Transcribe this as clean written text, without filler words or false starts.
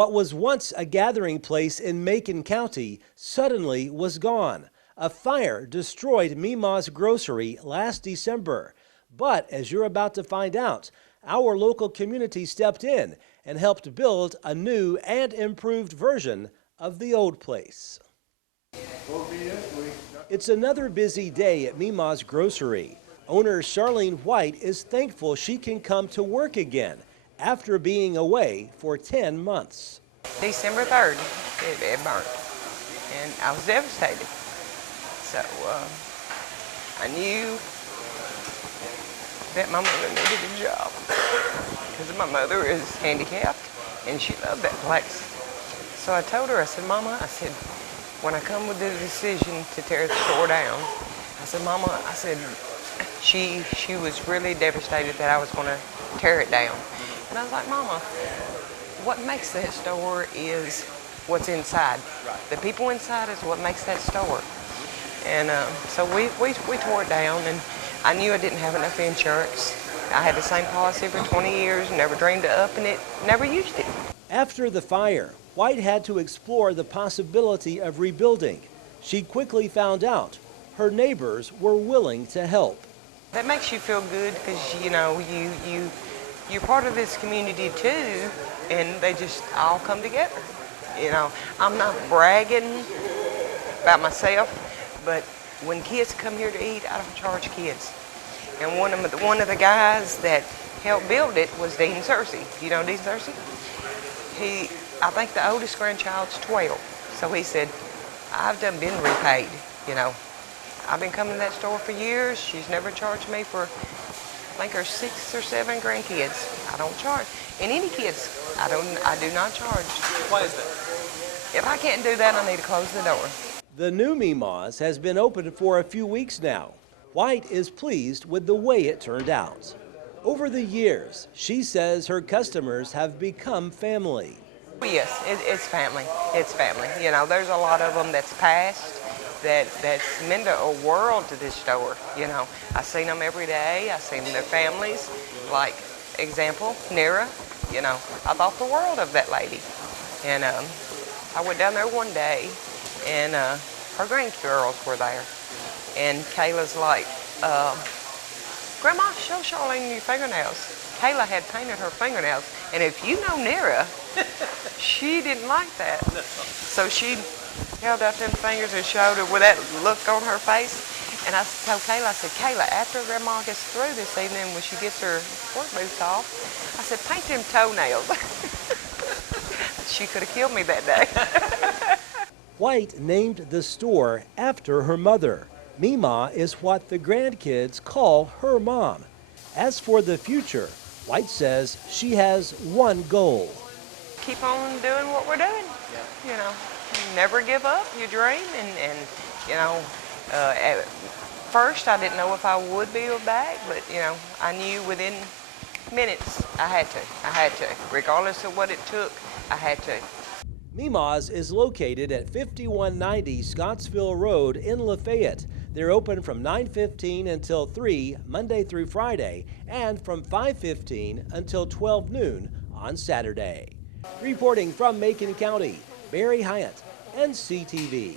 What was once a gathering place in Macon County suddenly was gone. A fire destroyed Memaw's Grocery last December. But as you're about to find out, our local community stepped in and helped build a new and improved version of the old place. It's another busy day at Memaw's Grocery. Owner Charlene White is thankful she can come to work again after being away for 10 months. December 3rd, it burnt, and I was devastated. So I knew that my mother needed a job because my mother is handicapped and she loved that place. So I told her, I said, Mama, I said, when I come with the decision to tear the store down, I said, Mama, I said, she was really devastated that I was going to tear it down. And I was like, Mama, what makes that store is what's inside. The people inside is what makes that store. And so we tore it down, and I knew I didn't have enough insurance. I had the same policy for 20 years, never dreamed of upping it, never used it. After the fire, White had to explore the possibility of rebuilding. She quickly found out her neighbors were willing to help. That makes you feel good because, you know, you're part of this community too, and they just all come together. You know, I'm not bragging about myself, but when kids come here to eat, I don't charge kids. And one of the guys that helped build it was Dean Searcy. You know Dean Searcy? I think the oldest grandchild's 12. So he said, I've done been repaid, you know. I've been coming to that store for years. She's never charged me for, I think, her 6 or 7 grandkids. I don't charge. And any kids, I do not charge. Why is that? If I can't do that, I need to close the door. The new Memaw's has been open for a few weeks now. White is pleased with the way it turned out. Over the years, she says her customers have become family. Yes, it's family. It's family. You know, there's a lot of them that's passed that's meant a world to this store. You know, I seen them every day. I seen their families. Like, example, Nira. You know, I thought the world of that lady. And I went down there one day, and her grandgirls were there. And Kayla's like, Grandma, show Charlene your fingernails. Kayla had painted her fingernails, and if you know Nira, she didn't like that. So she held out them fingers and showed her with that look on her face. And I told Kayla, I said, Kayla, after Grandma gets through this evening, when she gets her work boots off, I said, paint them toenails. She could have killed me that day. White named the store after her mother. Memaw is what the grandkids call her mom. As for the future, White says she has one goal. Keep on doing what we're doing. Yeah. You know, never give up your dream. And you know, at first I didn't know if I would be back, but you know, I knew within minutes I had to. Regardless of what it took, I had to. Memaw's is located at 5190 Scottsville Road in Lafayette. They're open from 9:15 until 3 Monday through Friday and from 5:15 until 12 noon on Saturday. Reporting from Macon County, Barry Hyatt, NCTV.